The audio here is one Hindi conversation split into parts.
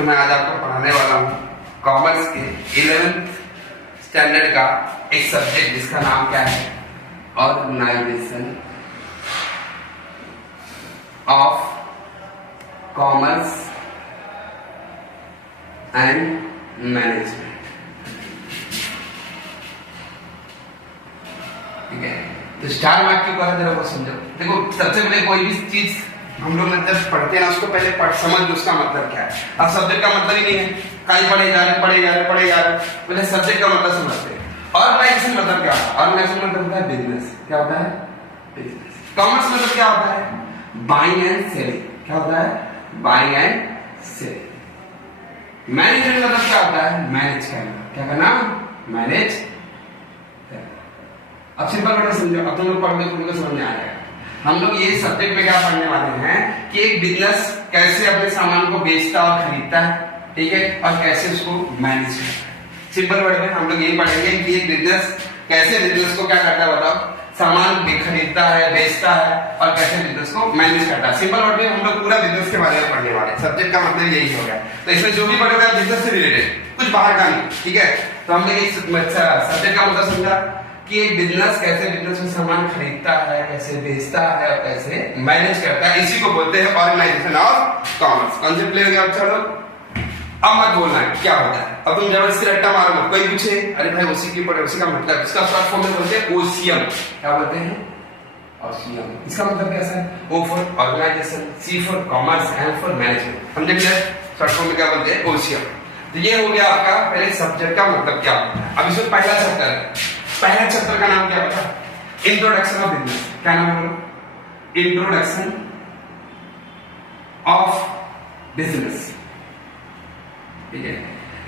तो मैं आज आपको पढ़ाने वाला हूँ कॉमर्स के 11th स्टैंडर्ड का एक सब्जेक्ट जिसका नाम क्या है, organisation of commerce and management. ठीक है, तो स्टार मार्क क्यों करा जरा वो समझो। देखो, सबसे पहले कोई भी चीज हम लोग जब पढ़ते हैं ना, उसको पहले समझ उसका मतलब क्या है। अब सब्जेक्ट का मतलब ही नहीं है, कहीं पढ़े जा रहे, पहले सब्जेक्ट का मतलब समझते हैं। ऑर्गेनाइजेशन मतलब क्या है? ऑर्गेनाइजेशन मतलब होता है बिजनेस। क्या होता है? बिजनेस। कॉमर्स मतलब क्या होता है? Buying and selling. क्या होता है? Buying and selling. मैनेजमेंट मतलब क्या होता है? मैनेज करना। क्या करना? मैनेज। अब सिंपल वर्ड में समझो, अब तुम लोग पढ़ लो, तुमको समझ में आ जाएगा। हम लोग ये सब्जेक्ट में क्या पढ़ने वाले हैं कि एक बिजनेस कैसे अपने सामान को बेचता और खरीदता है, ठीक है, और कैसे उसको मैनेज करता है। सिंपल वर्ड में हम लोग यही पढ़ेंगे कि एक बिजनेस कैसे बिजनेस को क्या करता है, बताओ, सामान खरीदता है, बेचता है, और कैसे बिजनेस को मैनेज करता है। सिंपल वर्ड में हम लोग पूरा बिजनेस के बारे में पढ़ने वाले हैं। सब्जेक्ट का मतलब यही हो गया। तो इसमें जो भी पढ़ेगा बिजनेस से रिलेटेड, कुछ बाहर का नहीं। ठीक है, तो हमने एक सब्जेक्ट का मतलब समझा कि एक बिजनेस कैसे बिजनेस में सामान खरीदता है, कैसे बेचता है और कैसे मैनेज करता है। इसी को बोलते हैं ऑर्गेनाइजेशन ऑफ कॉमर्स। कॉन्सेप्ट ले गया। चलो, अब मत बोलना है क्या होता है। अब तुम जबरदस्ती रट्टा मारो मत। कोई पूछे, अरे भाई उसी की पढ़े, उसी का मतलब, इसका शॉर्ट फॉर्म में बोलते हैं ओसीएम। क्या बोलते हैं? ओसीएम। इसका मतलब कैसा है? O for organisation, C for commerce, M for management. समझे क्या? शॉर्ट फॉर्म में क्या बोलते हैं? ओसीएम। तो ये हो गया आपका पहले सब्जेक्ट का मतलब क्या होता है। अब इसमें पहला चैप्टर है। पहला चैप्टर का नाम क्या बता? Introduction of business. क्या नाम है? Introduction of business. ठीक है,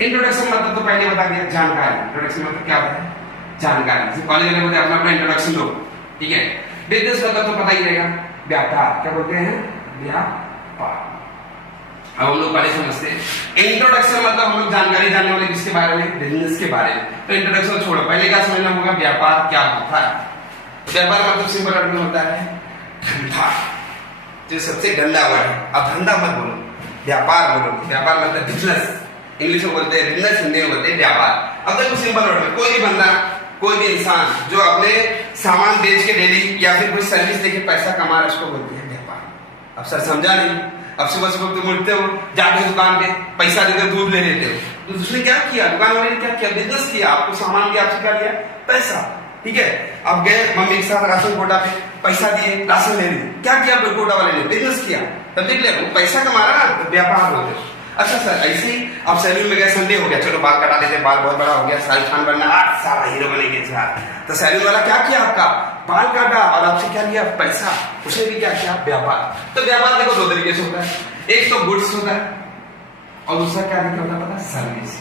इंट्रोडक्शन मतलब तो पहले बता दिया, जानकारी। इंट्रोडक्शन मतलब क्या होता है? जानकारी। जैसे कॉलेज में अपना अपना इंट्रोडक्शन दो। ठीक है, बिजनेस मतलब तो पता ही रहेगा, व्यापार। क्या बोलते हैं? व्यापार। अब हम लोग पहले समझते हैं इंट्रोडक्शन मतलब हम लोग जानकारी जानने वाले किसके बारे में? बिजनेस के बारे में। तो इंट्रोडक्शन छोड़ो, पहले क्या समझना होगा? व्यापार क्या होता है। व्यापार मतलब सिंपल वर्ड में होता है धंधा, जो सबसे गंदा वर्ड है। अब धंधा मत बोलो, व्यापार बोलो। व्यापार मतलब बिजनेस, इंग्लिश में बोलते हैं बिजनेस, हिंदी में बोलते हैं व्यापार। अब देखो सिंपल वर्ड में, कोई भी बंदा, कोई भी इंसान जो अपने सामान बेच के डेली या फिर कोई सर्विस देके पैसा कमा रहा है, उसको बोलते हैं व्यापार। अब सर समझा नहीं। अब सुबह सुबह तुम उठते हो, जाके दुकान पे पैसा देकर दूध ले लेते हो, तो उसने क्या किया? दुकान वाले ने क्या किया? बिजनेस किया। आपको सामान दिया, आपसे क्या लिया? पैसा। ठीक है, अब गए मम्मी के साथ राशन कोटा पे, पैसा दिए, राशन ले लिए। क्या किया कोटा वाले ने? बिजनेस किया। तब देख ले, पैसा कमा रहा ना, तो व्यापार बोलते हो। अच्छा सर, ऐसे ही आप सैलून में गए, संडे हो गया, चलो बाल कटा देते, बाल बहुत बड़ा हो गया, शाहरुख खान बनना, सारा हीरो बनेंगे सर। तो सैलून वाला क्या किया? आपका बाल काटा और आपसे क्या लिया? पैसा। उसने भी क्या किया? व्यापार। तो व्यापार देखो दो तरीके से होता है, एक तो गुड्स होता है और दूसरा क्या होता है पता? सर्विस।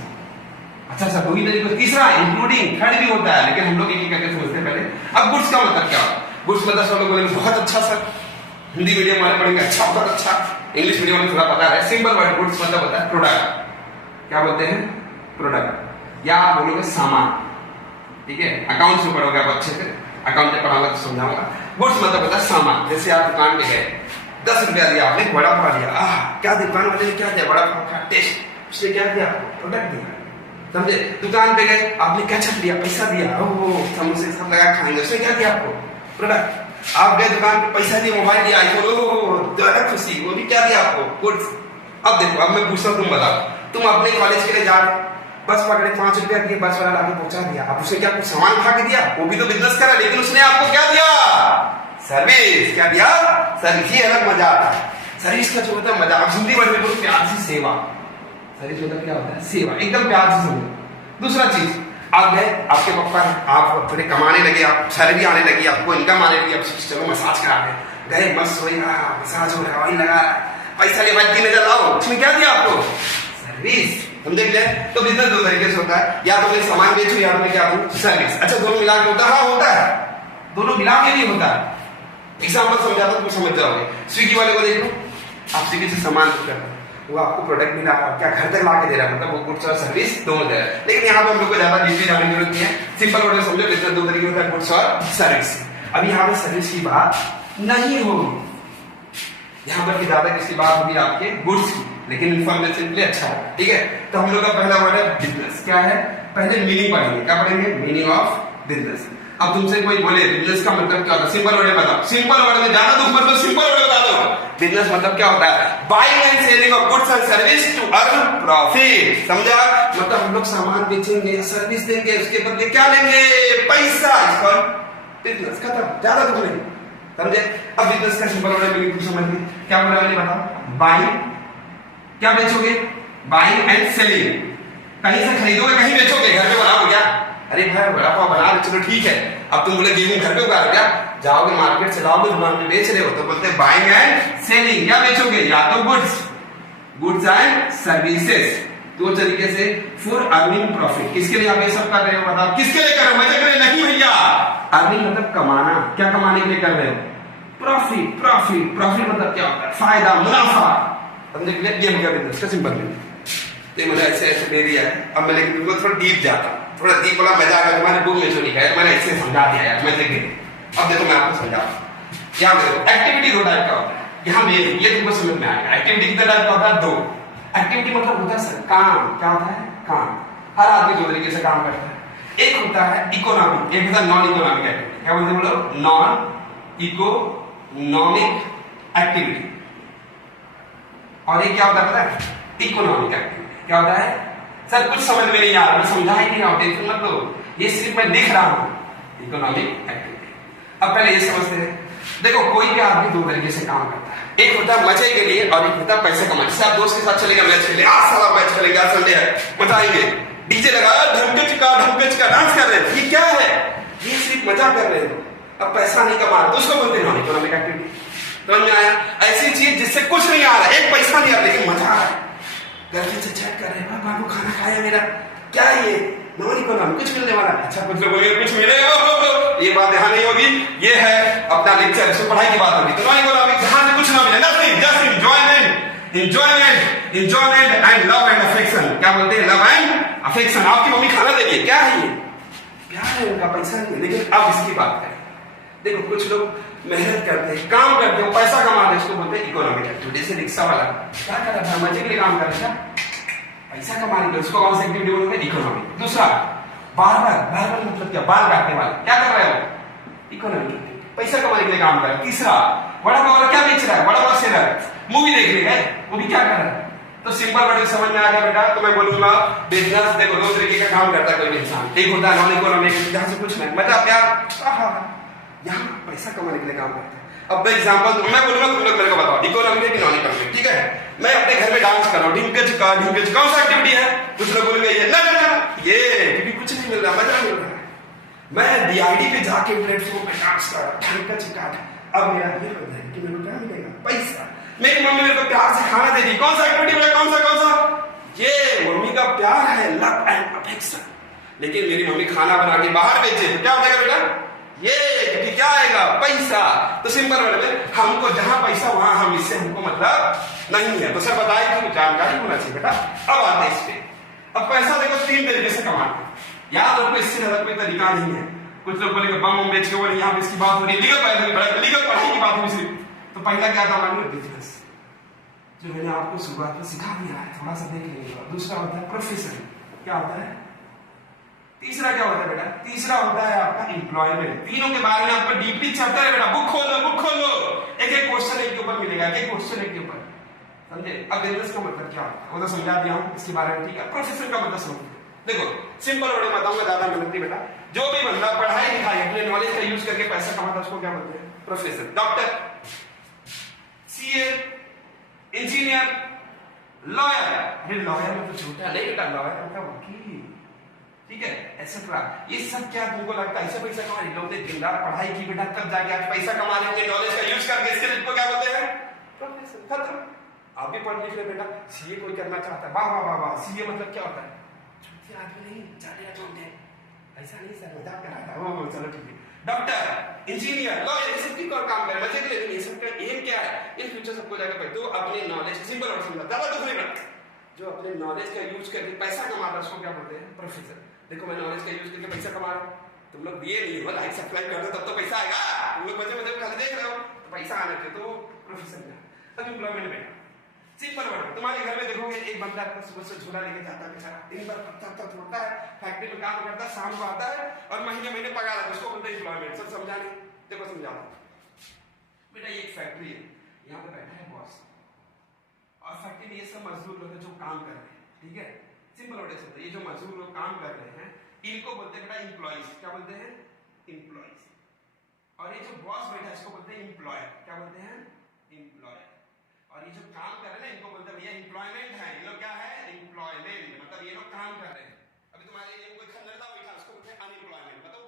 अच्छा सर, दो ही तरीके। तीसरा इंक्लूडिंग, थर्ड भी होता है, लेकिन हम लोग एक करके समझते हैं पहले। अब गुड्स का मतलब क्या होता है? गुड्स मतलब सब लोग बोलेंगे बहुत अच्छा सर, हिंदी मीडियम वाले पढ़ेंगे अच्छा, बहुत अच्छा। इंग्लिश मीडियम में थोड़ा पता है। सिंपल वर्ड गुड्स मतलब होता है प्रोडक्ट। क्या बोलते हैं? प्रोडक्ट, या आप बोलोगे सामान। ठीक है, अकाउंट्स में पढ़ोगे आप अच्छे से, अकाउंट में पढ़ाऊंगा तो समझाऊंगा। गुड्स मतलब होता है सामान। जैसे आप दुकान पे गए, 10 रुपया दिया आपने, बड़ा पाव दिया, क्या दुकान वाले ने क्या दिया? बड़ा पाव का टेस्ट। उसने क्या दिया? प्रोडक्ट दिया। समझे? दुकान पे गए, आपने केचप लिया, पैसा दिया, ओह समोसे सब लगा खाएंगे, उसने क्या दिया? आपको प्रोडक्ट। आप गए दुकान पे, पैसा दिया, मोबाइल दिया, आईफोन, ओह ज्यादा खुशी, वो भी क्या दिया आपको? गुड्स। अब देखो, अब मैं पूछता हूँ, तुम बताओ, तुम अपने कॉलेज के लिए जा रहे, बस पकड़े, 5 रुपया दिए, बस वाला आगे पहुंचा दिया। अब उसने क्या कुछ सामान उठा के दिया? वो भी तो बिजनेस करा, लेकिन उसने आपको क्या दिया? सर्विस। क्या दिया? सर्विस। ये अलग मजा आता है सर्विस का, जो होता है मजा। अब हिंदी वर्ड में बोलो प्यार से सेवा। सर्विस मतलब क्या होता है? सेवा, एकदम प्यार से समझो। दूसरा चीज, आप गए, आपके पापा, आप थोड़े कमाने लगे, आप सैलरी आने लगी, आपको इनकम आने लगी, आप चलो मसाज करा गए, मस्त हो रहा, मसाज हो रहा, लगा पैसा ले, 3,000 लाओ, उसने क्या दिया आपको? सर्विस। समझे क्या? तो बिजनेस दो तरीके से होता है, या तो मैं सामान बेचूं या तो मैं क्या करूं? सर्विस। अच्छा, दोनों मिला के होता है? हाँ होता है, दोनों मिला के भी होता है। एग्जाम्पल समझाता तो समझ जाओगे। स्विगी वाले को देख लो, आप स्विगी से सामान बुक करते हैं, वो आपको प्रोडक्ट मिला, क्या घर तक ला के दे रहा है, मतलब वो गुड्स और सर्विस दोनों दे रहा है। लेकिन यहाँ पे हम लोग को ज्यादा डीपली जाने की जरूरत नहीं है। सिंपल वर्ड में समझो, बिजनेस दो तरीके होता है, गुड्स और सर्विस। अब यहाँ पे सर्विस की बात नहीं होगी, यहाँ पर ज्यादा किसकी बात होगी? आपके गुड्स की। लेकिन इंफॉर्मेशन के लिए अच्छा है, ठीक है। तो हम लोग का पहला वर्ड है बिजनेस। क्या है, पहले मीनिंग पढ़ेंगे। क्या पढ़ेंगे, मीनिंग ऑफ बिजनेस। अब तुमसे कोई बोले बिजनेस का मतलब क्या होता है, सिंपल वर्ड में बताओ। सिंपल वर्ड में ज्यादा दुख मतलब सिंपल वर्ड में बता दो। बिजनेस मतलब क्या होता है, buying and selling of goods and service to earn profit. समझा, मतलब हम लोग सामान बेचेंगे, सर्विस देंगे, उसके बदले क्या लेंगे, पैसा। इसका बिजनेस खत्म, ज्यादा दुख नहीं, समझे। अब बिजनेस का सिंपल वर्ड में कुछ समझ नहीं क्या बोला मैंने, बताओ। बाइंग, क्या बेचोगे, बाइंग एंड सेलिंग। कहीं से खरीदोगे, कहीं बेचोगे, घर पे बनाओगे क्या, अरे भाई बड़ा पाव बना रहे, चलो ठीक है। अब तुम बोले गेहूं घर पे उगा रहे, क्या जाओगे मार्केट से लाओगे, दुकान पे बेच रहे हो, तो बोलते हैं बाइंग एंड सेलिंग। क्या बेचोगे, या तो गुड्स एंड सर्विसेज, दो तरीके से फॉर अर्निंग प्रॉफिट। किसके लिए आप ये सब कर रहे हो, बताओ किसके लिए कर रहे हो, मजे कर रहे नहीं भैया। अर्निंग मतलब कमाना, क्या कमाने के लिए कर रहे हो, प्रॉफिट। प्रॉफिट मतलब क्या होता है, फायदा, मुनाफा, समझे। ये हो गया बिजनेस का सिंपल मीनिंग। तो मुझे ऐसे दे दिया है, अब मैं लेकिन थोड़ा डीप जाता हूँ, थोड़ा डीप वाला मजा आएगा। तुम्हारे बुक में जो लिखा है मैंने ऐसे समझा दिया यार, मैं देखिए अब देखो मैं आपको समझा। क्या एक्टिविटी दो टाइप का होता है, यहाँ ये तुमको समझ में आएगा। एक्टिविटी कितने टाइप का होता है, दो। एक्टिविटी मतलब होता है काम, क्या होता है, काम। हर आदमी दो तरीके से काम करता है। एक होता है इकोनॉमिक, एक होता है नॉन इकोनॉमिक एक्टिविटी। क्या बोलते हैं लोग, नॉन इकोनॉमिक एक्टिविटी। और ये क्या होता है पता है, इकोनॉमिक एक्टिविटी। क्या होता है, सर कुछ समझ में नहीं आ रहा, मैं समझा ही नहीं रहा हूं, टेंशन मत लो, ये सिर्फ मैं लिख रहा हूं, इकोनॉमिक एक्टिविटी। अब पहले ये समझते हैं। देखो कोई भी आदमी दो तरीके से काम करता है, एक होता है मजे के लिए और एक होता है पैसे कमाने। जैसे आप दोस्त के साथ चलेगा मैच खेलने, आज साला मैच खेलेंगे, आज संडे है, मजा आएंगे, डीजे लगाया, ढमकच का डांस कर रहे हैं, ये क्या है, ये सिर्फ मजा कर रहे हो, अब पैसा नहीं कमा रहे, तो उसको बोलते हैं नॉन इकोनॉमिक एक्टिविटी। समझ में आया, ऐसी चीज जिससे कुछ नहीं आ रहा, एक पैसा नहीं आ रहा लेकिन मजा आ रहा है, गर्लफ्रेंड से चैट कर रहे हैं, बाबू खाना खाया मेरा, क्या ये नॉन इकोनॉमिक, कुछ मिलने वाला। अच्छा कुछ लोगों को कुछ मिलेगा, ये बात यहाँ नहीं होगी, ये है अपना लेक्चर, इसमें पढ़ाई की बात होगी। तो नॉन इकोनॉमिक जहां से कुछ ना मिले, nothing, just enjoyment and love and affection. क्या बोलते हैं, लव एंड अफेक्शन। आपकी मम्मी खाना दे रही है, क्या है ये, प्यार है उनका, पैसा नहीं। लेकिन अब इसकी बात करें, देखो कुछ लोग मेहनत करते हैं, काम करते हैं, पैसा कमा रहे हैं, इसको बोलते हैं इकोनॉमिक एक्टिविटी। जैसे रिक्शा वाला क्या कर रहा था, मजे के लिए काम कर रहा था, पैसा कमाने के लिए, उसको कौन सी एक्टिविटी बोलते हैं, इकोनॉमिक। दूसरा बार्बर मतलब क्या, बाल काटने वाला, क्या कर रहे हो, इकोनॉमिक, पैसा कमाने के लिए काम कर रहा है। तीसरा बड़ा पाव क्या बेच रहा है, बड़ा पाव सेलर, मूवी देखने गए, वो भी क्या कर रहा है। तो सिंपल वर्ड समझ में आ गया बेटा। तो मैं बोलूंगा बिजनेस देखो दो तरीके का काम करता है कोई इंसान, एक होता है नॉन इकोनॉमिक, जहां से कुछ नहीं मतलब प्यार, यहाँ पैसा कमाने के लिए काम करता है। अब एग्जांपल मैं बोलूंगा, तुम लोग मेरे को बताओ इकोनॉमिक कि नॉन इकोनॉमिक, ठीक है। मैं अपने घर में डांस कर रहा हूँ, ढिंकच का कौन सा एक्टिविटी है, कुछ लोग बोलेंगे ये ना ये, क्योंकि कुछ नहीं मिल रहा, मजा मिल रहा है। मैं डीआईडी पे जाके प्लेटफॉर्म पे डांस कर रहा हूँ, ढिंकच का, अब मेरा ये होता है कि मेरे को क्या मिलेगा, पैसा। मेरी मम्मी मेरे को प्यार से खाना दे दी, कौन सा एक्टिविटी में, कौन सा, ये मम्मी का प्यार है, लव एंड अफेक्शन। लेकिन मेरी मम्मी खाना बना के बाहर बेचे तो क्या हो जाएगा बेटा, ये क्या आएगा, पैसा। तो सिंपल वर्ड में हमको जहां पैसा वहां हम, इससे हमको मतलब नहीं है। तो सर बताए कि जानकारी होना चाहिए बेटा। अब आते हैं इस पे। अब पैसा देखो तीन तरीके से कमाते हैं, याद रखो, इससे ज्यादा कोई तरीका नहीं है। कुछ लोग बोलेंगे बम बेच के बोले, यहाँ पे इसकी बात हो रही है लीगल पढ़ाई की बात हो रही। तो पहला क्या था हमारे बिजनेस, जो मैंने आपको शुरुआत में सिखा दिया है, थोड़ा सा देख लेंगे। दूसरा होता है प्रोफेशन, क्या होता है। तीसरा क्या होता है बेटा, तीसरा होता है आपका एम्प्लॉयमेंट। तीनों के बारे में आपको डीपली चलता है बेटा, बुक खोलो, एक क्वेश्चन एक के ऊपर मिलेगा, एक क्वेश्चन एक के ऊपर, समझे। अब बिजनेस का मतलब क्या होता है वो तो समझा दिया हूं, इसके बारे में, ठीक है। प्रोफेशन का मतलब समझो, देखो सिंपल वर्ड में बताऊंगा, ज्यादा मेहनत नहीं बेटा। जो भी बंदा पढ़ाई लिखाई अपने नॉलेज का यूज करके पैसा कमाता है, उसको क्या बोलते हैं, profession. Doctor, CA, engineer, lawyer. Lawyer मतलब छोटा नहीं बेटा, लॉयर मतलब वकील, ठीक है, एक्सेट्रा। ये सब क्या तुमको लगता है ऐसे पैसा कमा रहे लोग ने दिन रात पढ़ाई की बेटा, तब जाके आज पैसा कमा रहे होंगे, नॉलेज का यूज करके। इसके को क्या बोलते हैं, प्रोफेशन। खत्म। आप भी पढ़ लिख रहे बेटा, सीए कोई करना चाहता है, वाह, सीए मतलब क्या होता है, छोटे आदमी नहीं, चाटे चोटे, ऐसा नहीं सर, मजाक कर रहा था, ओ चलो ठीक है। डॉक्टर, इंजीनियर, लॉयर, ये सब की काम करे मजे के लिए, ये सब का एम क्या है, इन फ्यूचर सबको जाकर भाई तो अपने नॉलेज, सिंपल और समझा, ज्यादा दुख नहीं करता, जो अपने नॉलेज का यूज करके पैसा कमाता है, उसको क्या बोलते हैं, प्रोफेशन। देखो मैं नॉलेज का यूज करके पैसा कमा रहा हूँ, तुम लोग ये नहीं हो लाइक सब्सक्राइब कर दो तब तो पैसा आएगा, तुम लोग मजे खाली देख रहे हो तो पैसा आना चाहिए, तो प्रोफेशन का। अब एम्प्लॉयमेंट में सिंपल वर्ड। तुम्हारे घर में देखोगे एक बंदा सुबह से झोला लेके जाता है बेचारा, दिन भर पत्थर तोड़ता है, फैक्ट्री में काम करता है, शाम को आता है और महीने महीने पगार आता है, उसको बोलते हैं एम्प्लॉयमेंट। सब समझा नहीं? देखो समझाता बेटा, ये एक फैक्ट्री है, यहाँ पे बैठा है बॉस और फैक्ट्री में ये सब मजदूर लोग हैं जो काम कर रहे हैं, ठीक है? सिंपल वर्ड है, ये जो मजदूर लोग काम कर रहे हैं इनको बोलते हैं बेटा एम्प्लॉइज। क्या बोलते हैं? एम्प्लॉइज। और ये जो बॉस बैठा है इसको बोलते हैं एम्प्लॉयर। क्या बोलते हैं? एम्प्लॉयर। और ये जो काम कर रहे हैं ना इनको बोलते हैं भैया एम्प्लॉयमेंट है। ये लोग क्या है? एम्प्लॉयमेंट। मतलब ये लोग काम कर रहे हैं। अभी तुम्हारे लिए कोई खंडरदा बैठा उसको बोलते हैं अनएम्प्लॉयमेंट। मतलब